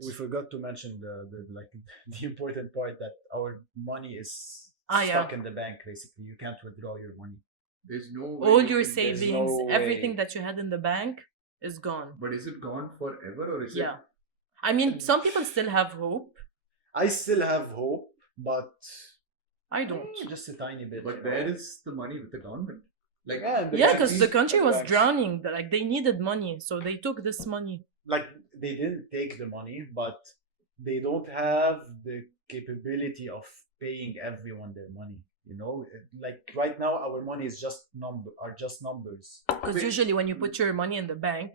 We forgot to mention the like the important part that our money is Yeah. stuck in the bank. Basically, you can't withdraw your money. There's no way All you your can- savings, no everything way. that you had in the bank is gone. But is it gone forever or is Yeah. I mean, some people still have hope. I still have hope, but I don't. just a tiny bit. But where is the money with the government? Like Yeah, and the Yeah, banks- because the country the was banks- drowning. Like, they needed money, so they took this money. Like they didn't take the money, but they don't have the capability of paying everyone their money. You know, like right now, our money is just numbers. Because Wait. usually when you put your money in the bank,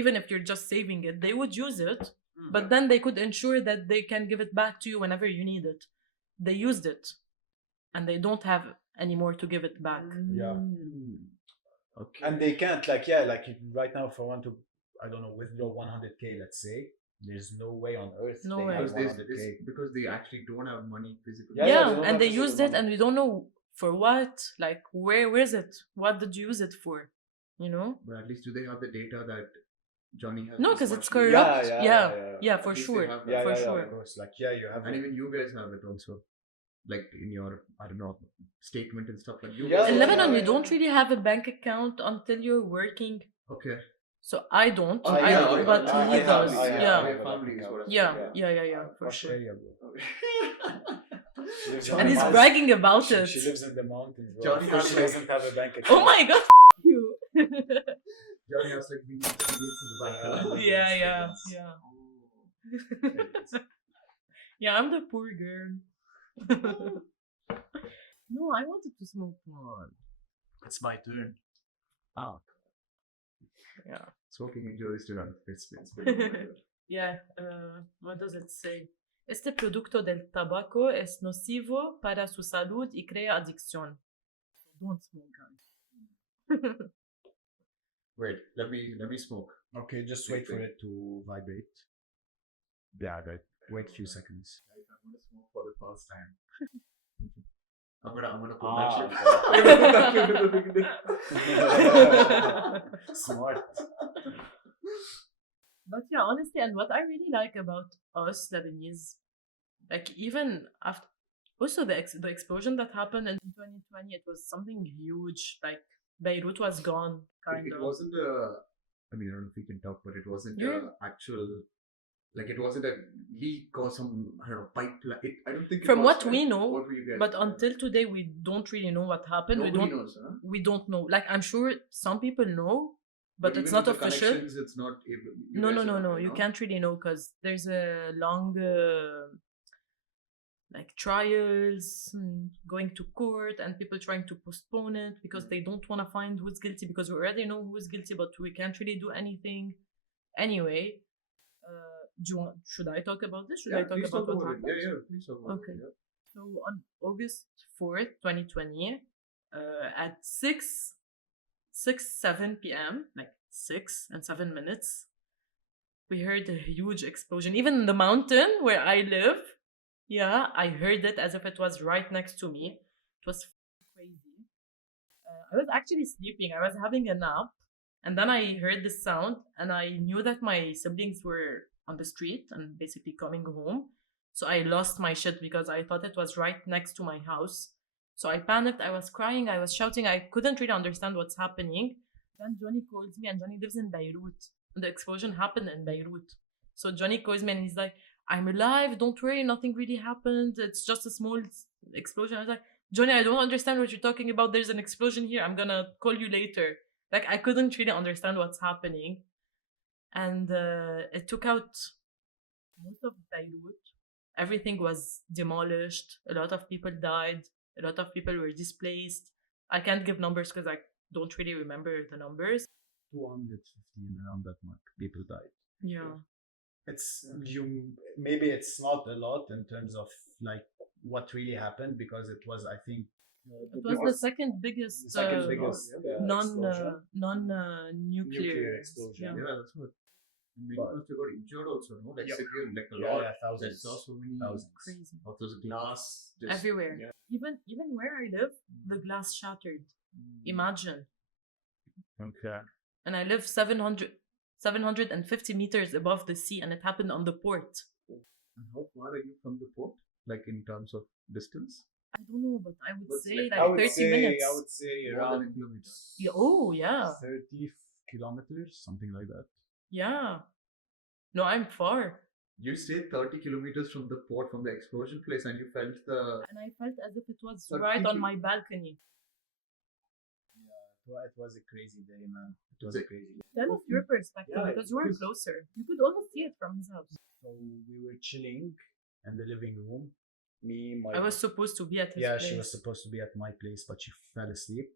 even if you're just saving it, they would use it, but then they could ensure that they can give it back to you whenever you need it. They used it, and they don't have any more to give it back. Yeah. Okay. And they can't like right now if I want to, I don't know, withdraw 100k, let's say, there's no way on earth No they way. have because 100k. because they actually don't have money physically. Yeah, Yeah, they don't and have they physical used it, money. and we don't know for what. Like, where is it? What did you use it for? You know? But at least do they have the data that Johnny has? No, this because much it's money? corrupt. Yeah, Yeah, for At least they sure. have that. Yeah, for yeah, sure. of course. Like, yeah, you have And it. even you guys have it also, like in your I don't know statement and stuff like you. Yeah, guys In yeah, Lebanon, yeah, you don't really have a bank account until you're working. Okay. So I don't. Oh, I yeah, don't, but I he have- does. I have- Yeah. I have a Family bank is what account. Yeah, for Posh sure. area, bro. And he's Johnny- bragging about She it. lives in the mountains, bro. Johnny Of course has she like- doesn't have a bank account. Oh my god, you. Johnny has like been in the back. Yeah. Oh. Yeah, I'm the poor girl. No, I wanted to smoke one. It's my turn. Oh. Yeah. Smoking injuries to run. It's been Yeah, what does it say? Este producto del tabaco es nocivo para su salud y crea adicción. Don't smoke, guys. Wait, let me smoke. Okay, just wait for it to vibrate. Yeah, right. Wait a few seconds. I'm gonna smoke for the first time. I'm gonna put Ah, that shit. That clip in the beginning. Smart. But yeah, honestly, and what I really like about us Lebanese, like even after, also the explosion that happened in 2020, it was something huge. Like Beirut was gone, kind It of. wasn't a. I mean, I don't know if we can talk, but it wasn't Yeah. a actual. Like it wasn't a leak or some I don't know pipeline. I don't think. It From was, what right? we know, What we get. But until today, we don't really know what happened. Nobody knows, huh? We don't know. Like, I'm sure some people know, but it's even not with the official. connections, it's not able. You No, guys no, are no, not no. there, You can't really know because there's a long, like, trials, going to court, and people trying to postpone it because they don't want to find who's guilty because we already know who's guilty, but we can't really do anything. Anyway, should I talk about this? Should I talk please about talk what about it. happened? Yeah, please talk about Okay. it. Yeah. So on August 4th, 2020, at 7 p.m., like 6 and 7 minutes, we heard a huge explosion. Even in the mountain where I live, yeah, I heard it as if it was right next to me. It was crazy. I was actually sleeping. I was having a nap. And then I heard this sound and I knew that my siblings were on the street and basically coming home. So I lost my shit because I thought it was right next to my house. So I panicked, I was crying, I was shouting, I couldn't really understand what's happening. Then Johnny calls me and Johnny lives in Beirut. And the explosion happened in Beirut. So Johnny calls me and he's like, I'm alive, don't worry, nothing really happened. It's just a small explosion. I was like, Johnny, I don't understand what you're talking about. There's an explosion here. I'm gonna call you later. Like, I couldn't really understand what's happening. And it took out most of Beirut. Everything was demolished. A lot of people died. A lot of people were displaced. I can't give numbers because I don't really remember the numbers. 215 around that mark. People died. Yeah. Maybe it's not a lot in terms of like what really happened because it was, I think, It was the second biggest, explosion. non-nuclear explosion. Yeah. Yeah, that's what. Many But- people got injured also, no? Like Yeah. severe, like a Yeah, lot. yeah, thousands. I saw so many Thousands. Crazy. of those glass just Everywhere. Yeah. Even where I live, the glass shattered. Imagine. Okay. And I live 750 meters above the sea, and it happened on the port. And how far are you from the port? Like in terms of distance? I don't know, but I would What's say like- I like would 30 say minutes. I would say More than around a kilometer. Yeah, oh, yeah. 30 kilometers, something like that. Yeah. No, I'm far. You stayed 30 kilometers from the port, from the explosion place, and you felt the. And I felt as if it was 30 right on kil- my balcony. Yeah, it was a crazy day, man. It was a crazy day. Tell us your perspective, Yeah, because you were because- closer. You could almost see it from his house. So we were chilling in the living room. Me, my I was supposed to be at his yeah, place. she was supposed to be at my place, but she fell asleep.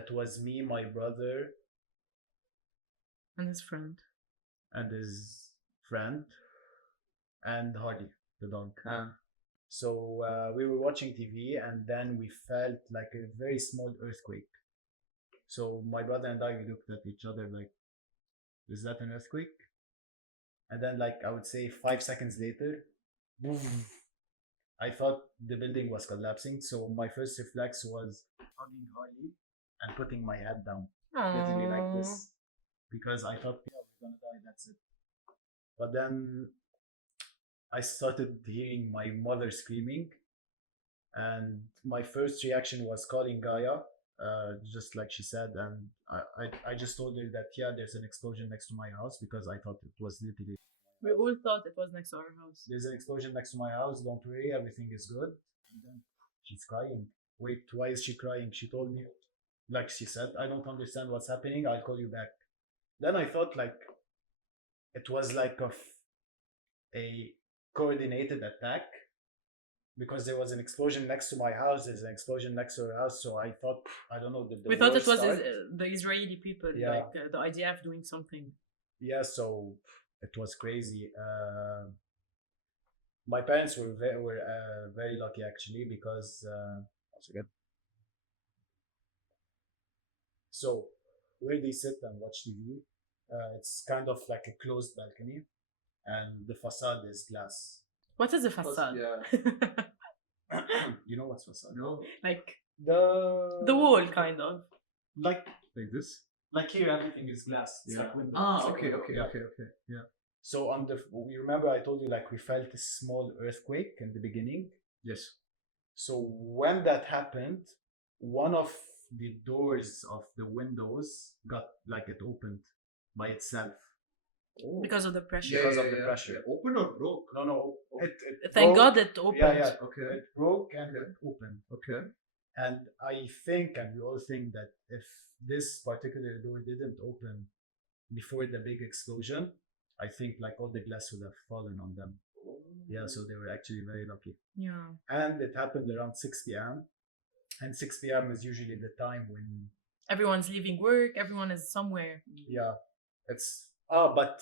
It was me, my brother, And his friend. and his friend, and Hardy, the dog. Uh, So we were watching TV, and then we felt like a very small earthquake. So my brother and I, we looked at each other like, "Is that an earthquake?" And then, like, I would say 5 seconds later, boom. I thought the building was collapsing. So my first reflex was hugging Harley and putting my head down, literally like Aww. this, because I thought, yeah, we're gonna die. That's it. But then I started hearing my mother screaming, and my first reaction was calling Gaia, just like she said, and I just told her that, yeah, there's an explosion next to my house, because I thought it was literally, We all thought it was next to our house. there's an explosion next to my house, don't worry, everything is good. And then she's crying. Wait, why is she crying? She told me, like she said, I don't understand what's happening, I'll call you back. Then I thought like it was like a coordinated attack, because there was an explosion next to my house, there's an explosion next to her house, so I thought, I don't know, We thought it was start? the Israeli people, Yeah. like the IDF doing something. Yeah, so it was crazy. My parents were very lucky, actually, because once again, so where they sit and watch TV, it's kind of like a closed balcony, and the facade is glass. What is a facade? Yeah. You know what's facade? No, Like The wall, kind of. like like this. like here everything is glass. It's Yeah. like window. Ah, It's like okay, window. okay, Yeah. okay, okay. Yeah. So on the, you remember I told you like we felt a small earthquake in the beginning. Yes. So when that happened, one of the doors of the windows got like it opened by itself. Oh. Because of the pressure. Because of the pressure. Yeah. Open or broke? No, it Thank broke. God it opened. Yeah, Okay. it broke and it opened. Okay. And I think, and we all think, that if this particular door didn't open before the big explosion, I think like all the glass would have fallen on them. Yeah, so they were actually very lucky. Yeah. And it happened around 6 p.m. And 6 p.m. is usually the time when, Everyone's leaving work, everyone is somewhere. yeah, it's, but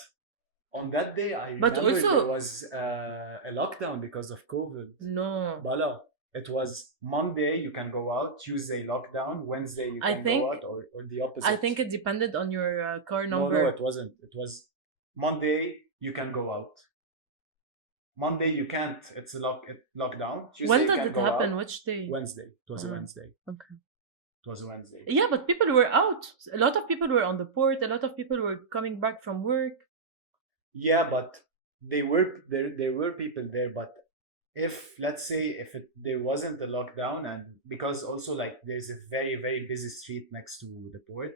on that day, I But remember also- there was a lockdown because of COVID. No. Bala. It was Monday, you can go out, Tuesday, lockdown, Wednesday, you I can think- go out, or the opposite. I think it depended on your car No, number. no, it wasn't. It was Monday, you can go out. Monday, you can't. It's a lockdown. Tuesday, When you did can it go happen? out. Which day? Wednesday. It was a Ah, Wednesday. Okay. It was a Wednesday. Yeah, but people were out. A lot of people were on the port. A lot of people were coming back from work. Yeah, but there were people there. But if, let's say, if there wasn't a lockdown, and because also like there's a very, very busy street next to the port,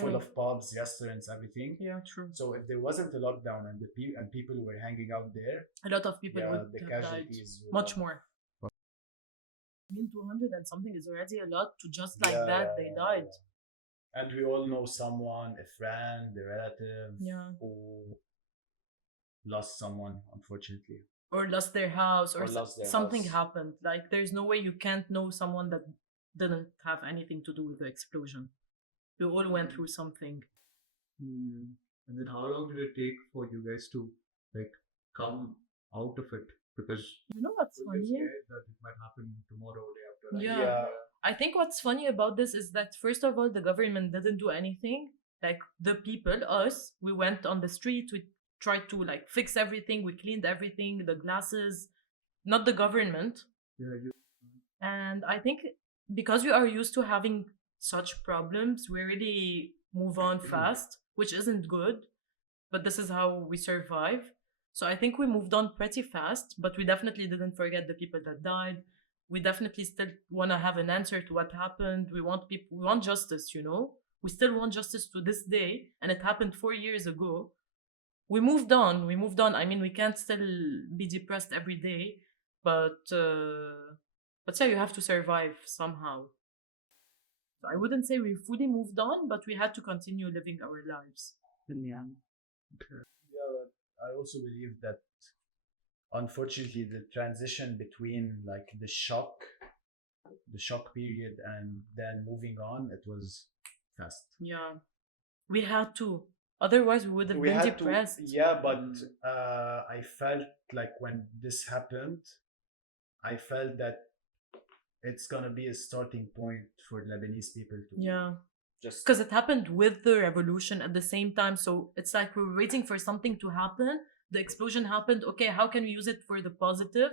full Mm. of pubs, restaurants, everything. Yeah, true. So if there wasn't a lockdown and people were hanging out there, A lot of people yeah, would the have died. casualties were Much up. more. I mean, 200 and something is already a lot to just like Yeah, that, yeah, they yeah, died. yeah. And we all know someone, a friend, a relative, Yeah. who lost someone, unfortunately. Or lost their house, or Or lost their something house. happened. Like, there's no way you can't know someone that didn't have anything to do with the explosion. We all went through something. Hmm. And then how long did it take for you guys to like come out of it? Because You know what's you're funny? scared that it might happen tomorrow, day after. right? Yeah. I think what's funny about this is that, first of all, the government didn't do anything. Like, the people, us, we went on the street, we tried to like fix everything, we cleaned everything, the glasses, not the government. Yeah. You. And I think because we are used to having such problems, we really move on fast, which isn't good, but this is how we survive. So I think we moved on pretty fast, but we definitely didn't forget the people that died. We definitely still want to have an answer to what happened. We want justice, you know? We still want justice to this day, and it happened 4 years ago. We moved on. We moved on. I mean, we can't still be depressed every day, but yeah, you have to survive somehow. So I wouldn't say we fully moved on, but we had to continue living our lives. Yeah. Yeah, but I also believe that unfortunately the transition between like the shock period and then moving on, it was fast. Yeah, we had to. Otherwise, we would have been depressed. Yeah, but I felt like when this happened, I felt that it's gonna be a starting point for Lebanese people to Yeah, just because it happened with the revolution at the same time. So it's like we're waiting for something to happen. The explosion happened. Okay, how can we use it for the positive?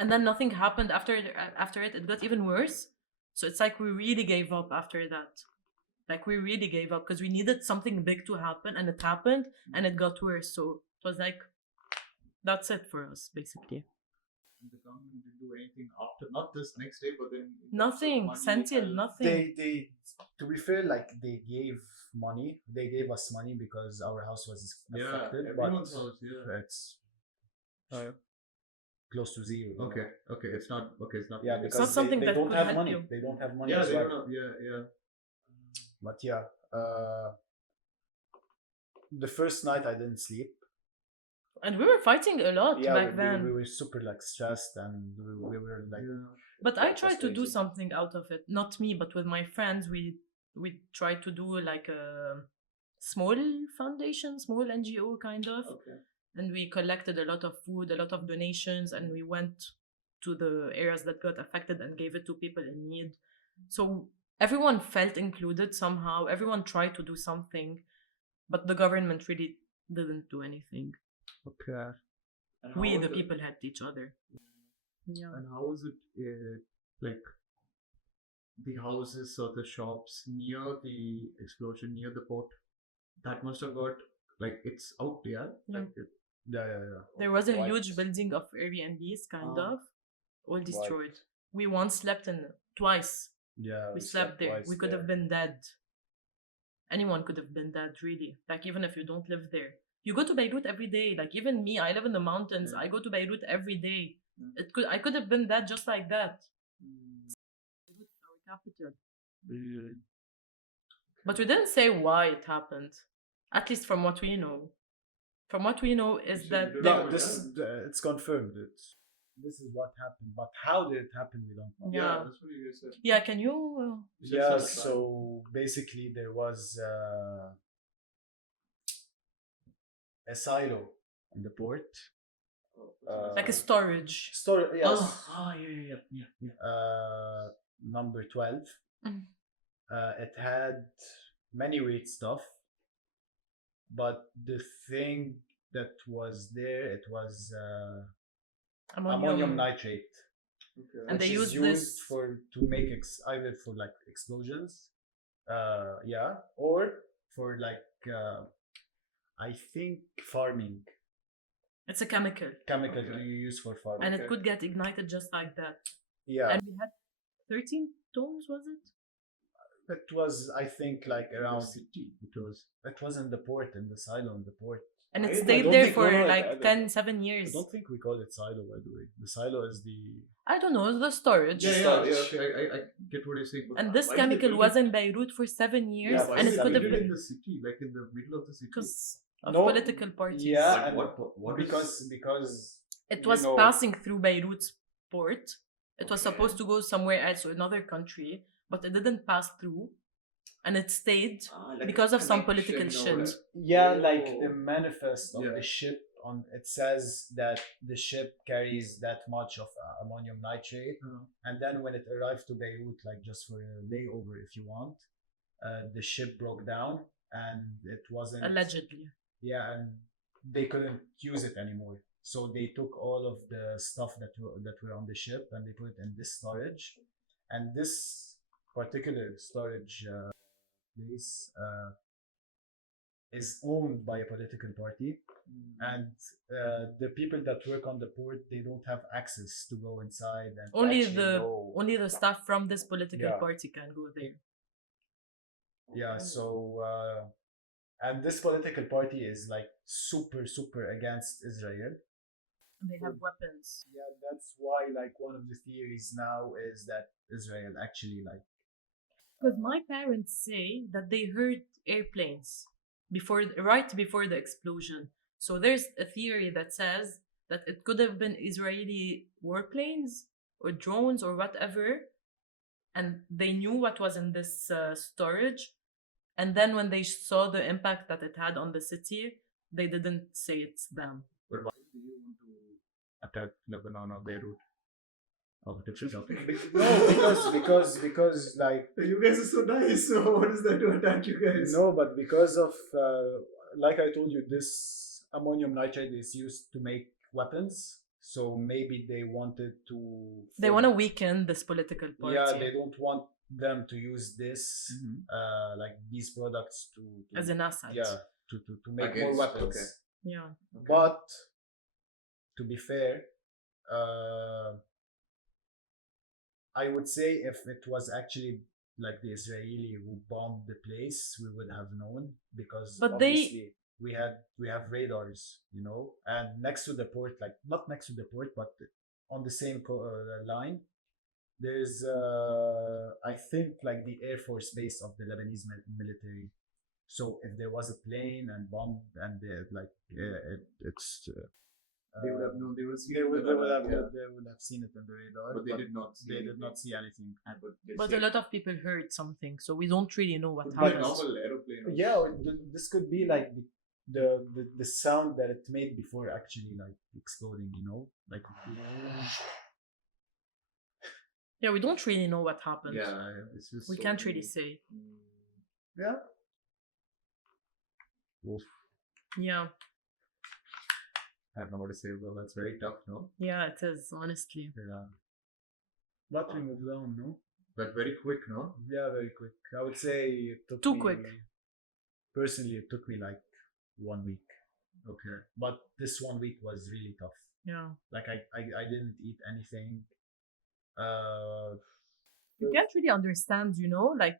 And then nothing happened after it. It got even worse. So it's like we really gave up after that. Like we really gave up because we needed something big to happen, and it happened, and it got worse. So it was like that's it for us, basically. The government didn't do anything after, not this next day, but then Nothing, Senthil, nothing. they to be fair, like they gave money. They gave us money because our house was affected, but everyone's house, yeah. it's close to zero. Okay, it's not Yeah, It's because not something they that don't could have help money. you. They don't have money yeah, as they well. don't have, yeah. But yeah, the first night I didn't sleep. And we were fighting a lot Yeah, back then. we were super like stressed, and we were like, But I tried to do frustrated. something out of it. Not me, but with my friends, we tried to do like a small foundation, small NGO kind of. Okay. And we collected a lot of food, a lot of donations, and we went to the areas that got affected and gave it to people in need. So everyone felt included somehow. Everyone tried to do something, but the government really didn't do anything. Okay. And We, how the was it- people, helped each other. Yeah. And how was it, like, the houses or the shops near the explosion, near the port? That must have got, like, it's out there. Yeah. Like, yeah. There was a White. huge building of Airbnbs, kind Ah. of, all destroyed. We once slept in it twice. Yeah, We slept there. twice We could have there. been dead. Anyone could have been dead, really. Like, even if you don't live there. You go to Beirut every day. Like, even me, I live in the mountains. Yeah. I go to Beirut every day. Yeah. I could have been dead just like that. Mm. Beirut, our capital. Mm. But we didn't say why it happened. At least from what we know. From what we know is You that said you No, don't know, this it's confirmed. This is what happened, but how did it happen? We don't know. Yeah. That's what you guys said. Yeah, can you You said Yeah, something. so basically there was a silo in the port. like a storage? Store, yes. Yeah. Number 12. Mm. It had many weird stuff, but the thing that was there, it was ammonium nitrate, Okay. And which they is use this- to make either for like explosions, yeah, or for like I think farming It's a chemical. chemicals Okay. you use for farming. And it Okay. could get ignited just like that. Yeah, And we had 13 tons, was it? it was I think like In the around. city, It was in the port, in the silo in the port. And it I stayed don't there think- for no, like I 7 I years. don't think we call it silo, by the way. The silo is the I don't know, the storage. Okay, I get what you're saying. But And this why did they chemical build was it- in Beirut for 7 years, why and did it they could have build it been in the city, like in the middle of the city. because of No, political parties. yeah, But and what is- because It you was know- passing through Beirut's port. It was supposed to go somewhere else or another country, but it didn't pass through, and it stayed like because a of some connection political or shit. whatever. yeah, like Oh. the manifest of Yeah. the ship on it says that the ship carries that much of ammonium nitrate, and then when it arrived to Beirut, like just for a layover, if you want, the ship broke down and it wasn't Allegedly. Yeah, and they couldn't use it anymore. So they took all of the stuff that were on the ship and they put it in this storage. And this particular storage place is owned by a political party, and the people that work on the port, they don't have access to go inside and to Only actually know. only the staff from this political Yeah. party can go there. Yeah, so and this political party is like super against Israel. They have weapons. Yeah, that's why like one of the theories now is that Israel actually like Because my parents say that they heard airplanes right before the explosion. So there's a theory that says that it could have been Israeli warplanes or drones or whatever, and they knew what was in this storage. And then when they saw the impact that it had on the city, they didn't say it's them. But why do you want to attack Lebanon or Beirut? Oh, different topic. no, because like You guys are so nice. So what is that to attack you guys? no, but because of like I told you, this ammonium nitrate is used to make weapons. So maybe they wanted to. They want to weaken this political party. Yeah, they don't want them to use this, Mhm. like these products to as an asset. yeah to make more Against- weapons. okay. Yeah. Okay. But to be fair, I would say if it was actually like the Israeli who bombed the place, we would have known because But obviously we have radars, you know, and next to the port, like not next to the port, but on the same line, there's I think like the Air Force base of the Lebanese military. So if there was a plane and bomb and it's They would have known. They would they would have yeah. they would have seen it on the radar, But they did not. See they did anything. not see anything. But a lot of people heard something, so we don't really know what Like happened. normal aeroplane. also. Yeah, this could be like the sound that it made before actually like exploding, you know, like Yeah, we don't really know what happened. Yeah, it's just We so can't really many- say. yeah. Yeah, I have no more to say. Well, that's very tough, no? yeah, it is, honestly. Yeah. But we moved on, no? But very quick, no? Yeah, very quick. I would say it took Too me, quick. Personally, it took me like 1 week, Okay. but this 1 week was really tough. Yeah. Like I didn't eat anything. You can't really understand, like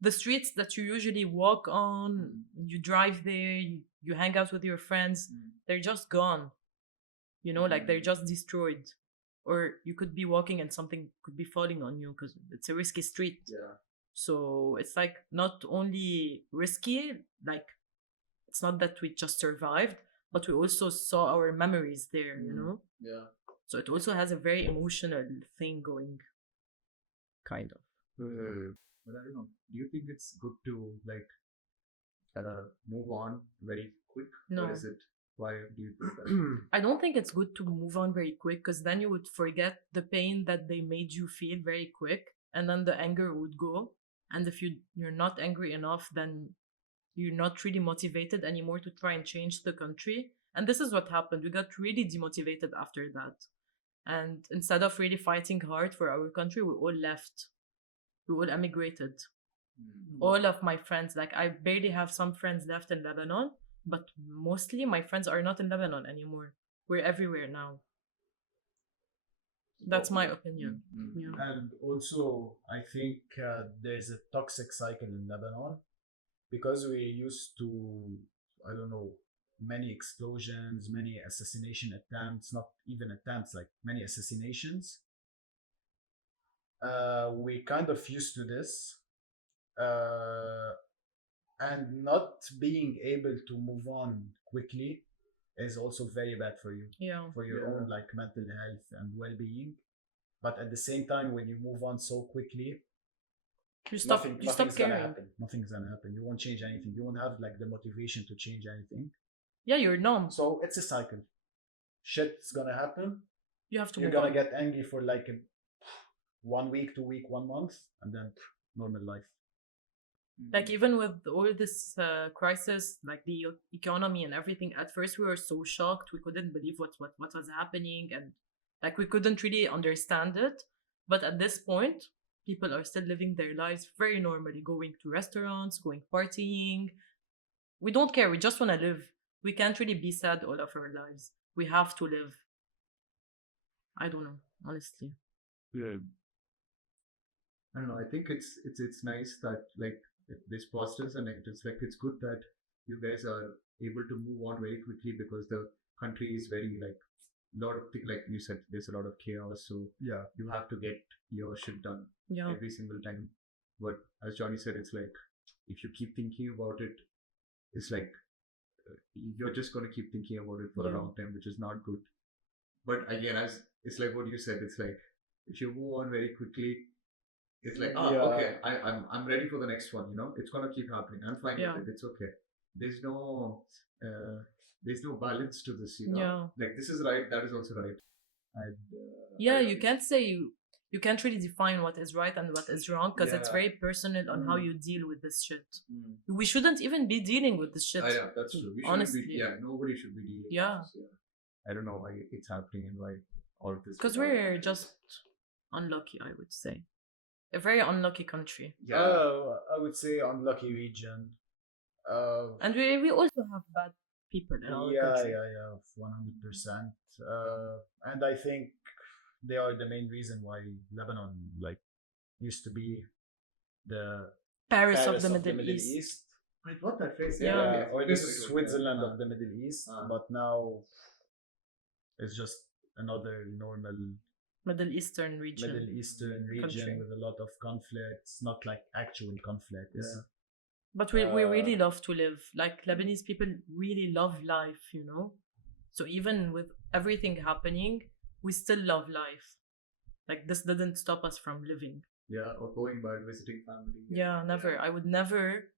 the streets that you usually walk on, you drive there, you hang out with your friends, they're just gone. Like they're just destroyed. Or you could be walking and something could be falling on you because it's a risky street. Yeah. So it's like not only risky, like it's not that we just survived, but we also saw our memories there, Yeah. So it also has a very emotional thing going. Kind of. But I don't know. Do you think it's good to like move on very quick? No. Or is it? Why do you think that? I don't think it's good to move on very quick because then you would forget the pain that they made you feel very quick, and then the anger would go. And if you're not angry enough, then you're not really motivated anymore to try and change the country. And this is what happened. We got really demotivated after that. And instead of really fighting hard for our country, we all left. We all emigrated. All of my friends, like I barely have some friends left in Lebanon, but mostly my friends are not in Lebanon anymore. We're everywhere now. That's my opinion. Yeah. And also, I think there's a toxic cycle in Lebanon because we're used to, I don't know, many explosions, many assassination attempts, not even attempts, like many assassinations. We're kind of used to this. And not being able to move on quickly is also very bad for you, Yeah. for your Yeah. own like mental health and well-being. But at the same time, when you move on so quickly, You stop nothing's gonna caring. happen. Nothing's gonna happen. You won't change anything. You won't have like the motivation to change anything. Yeah, you're numb. So it's a cycle. Shit's gonna happen. You have to You're move gonna on. get angry for like 1 week, 2 week, 1 month, and then normal life. Like even with all this crisis, like the economy and everything, at first we were so shocked. We couldn't believe what was happening, and like we couldn't really understand it. But at this point, People are still living their lives very normally, going to restaurants, going partying. We don't care. We just want to live. We can't really be sad all of our lives. We have to live. I don't know, honestly. Yeah. I don't know. I think it's nice that like there's positives and negatives. Like it's good that you guys are able to move on very quickly because the country is very like lot of things, like you said, there's a lot of chaos, so Yeah. you have to get your shit done Yeah. every single time. But as Johnny said, it's like if you keep thinking about it, it's like you're just gonna keep thinking about it for a Yeah. long time, which is not good. But again, as it's like what you said, it's like if you move on very quickly, it's like Yeah. okay, I'm ready for the next one. You know, it's gonna keep happening. I'm fine Yeah. with it. It's okay. There's no balance to this. You know, Yeah. like this is right, that is also right. And Yeah, I- you can't say you can't really define what is right and what is wrong because it's Yeah. very personal on how Mm. you deal with this shit. Mm. We shouldn't even be dealing with this shit. I know that's true. We shouldn't Honestly. be, yeah, nobody should be dealing Yeah. with this. Yeah. I don't know why it's happening and why all of this. Because we're just unlucky, I would say. A very unlucky country. I would say unlucky region. And we also have bad people in our country. Yeah, 100%. And I think they are the main reason why Lebanon like used to be the Paris, Paris of the Middle East. Wait, what that phrase? Yeah. Yeah, or the This is- Switzerland yeah. of the Middle East, Ah. but now it's just another normal Middle Eastern region. Middle Eastern region Country. with a lot of conflicts, not like actual conflicts. Yeah. But we really Uh, love to live. Like Lebanese people really love life, you know? So even with everything happening, we still love life. Like this didn't stop us from living. Yeah, or going by visiting family. Yeah, never. I would never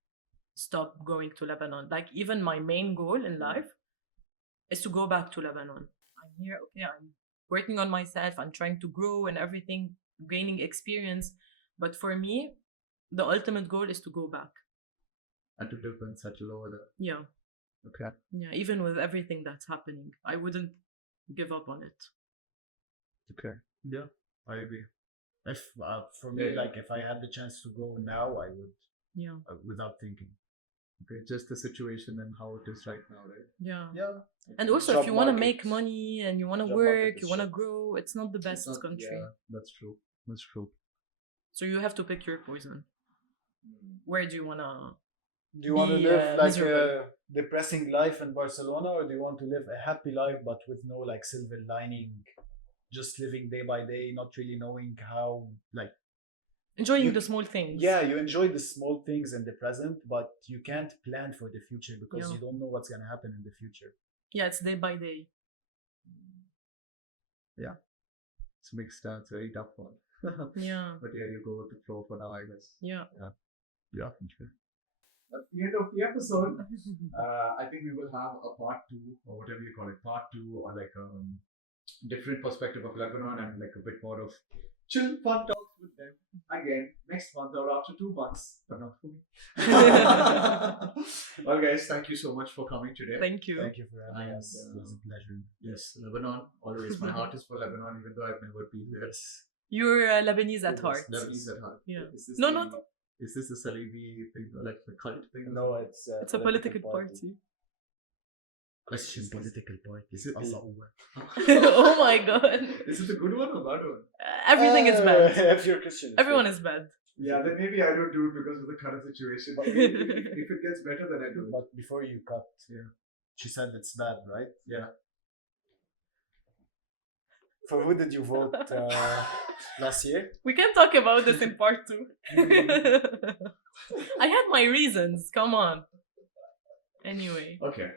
stop going to Lebanon. Like even my main goal in life is to go back to Lebanon. I'm here, okay, I'm working on myself, I'm trying to grow and everything, gaining experience. But for me, the ultimate goal is to go back. And to live and settle over there. Yeah. Okay. Yeah, even with everything that's happening, I wouldn't give up on it. Okay. Yeah, I agree. If for me, Yeah. like if I had the chance to go now, I would Yeah. without thinking. Okay, just the situation and how it is right now, right? Yeah. Yeah, And also, Job if you want to market- make money and you want to job market work, is you want to shit. grow, it's not the best It's not- country. Yeah, that's true. That's true. So you have to pick your poison. Where do you want to? Do you want to Be, live like miserable. a depressing life in Barcelona, or do you want to live a happy life but with no like silver lining, just living day by day, not really knowing how like Enjoying You- the small things. yeah, you enjoy the small things in the present, but you can't plan for the future because Yeah. you don't know what's gonna happen in the future. Yeah, it's day by day. It's mixed. It's a very tough one. Yeah. But yeah, you go with the flow for now, I guess. Yeah. Yeah. That's the end of the episode. I think we will have a part 2 or whatever you call it, part 2 or like different perspective of Lebanon and like a bit more of chill fun talks with them again next month or after 2 months, but not for me. Well, guys, thank you so much for coming today. Thank you. Thank you for having And, us. It was a pleasure. Yes, Lebanon always. My heart is for Lebanon, even though I've never been there. You're Lebanese at heart. Lebanese at heart. Yeah. Is this No, the, no. Is this the Salibi thing, or like the cult thing? or No, It's a political party. Christian political party. Is it- Allah Akbar. something? Oh my god. Is it the good one or bad one? Everything is bad. If you're Christian, it's Everyone good. is bad. Yeah, then maybe I don't do it because of the current situation. But if it gets better, then I do it. But before you cut, Yeah. she said it's bad, right? Yeah. For who did you vote last year? We can talk about this in part 2. I had my reasons. Come on. Anyway. Okay.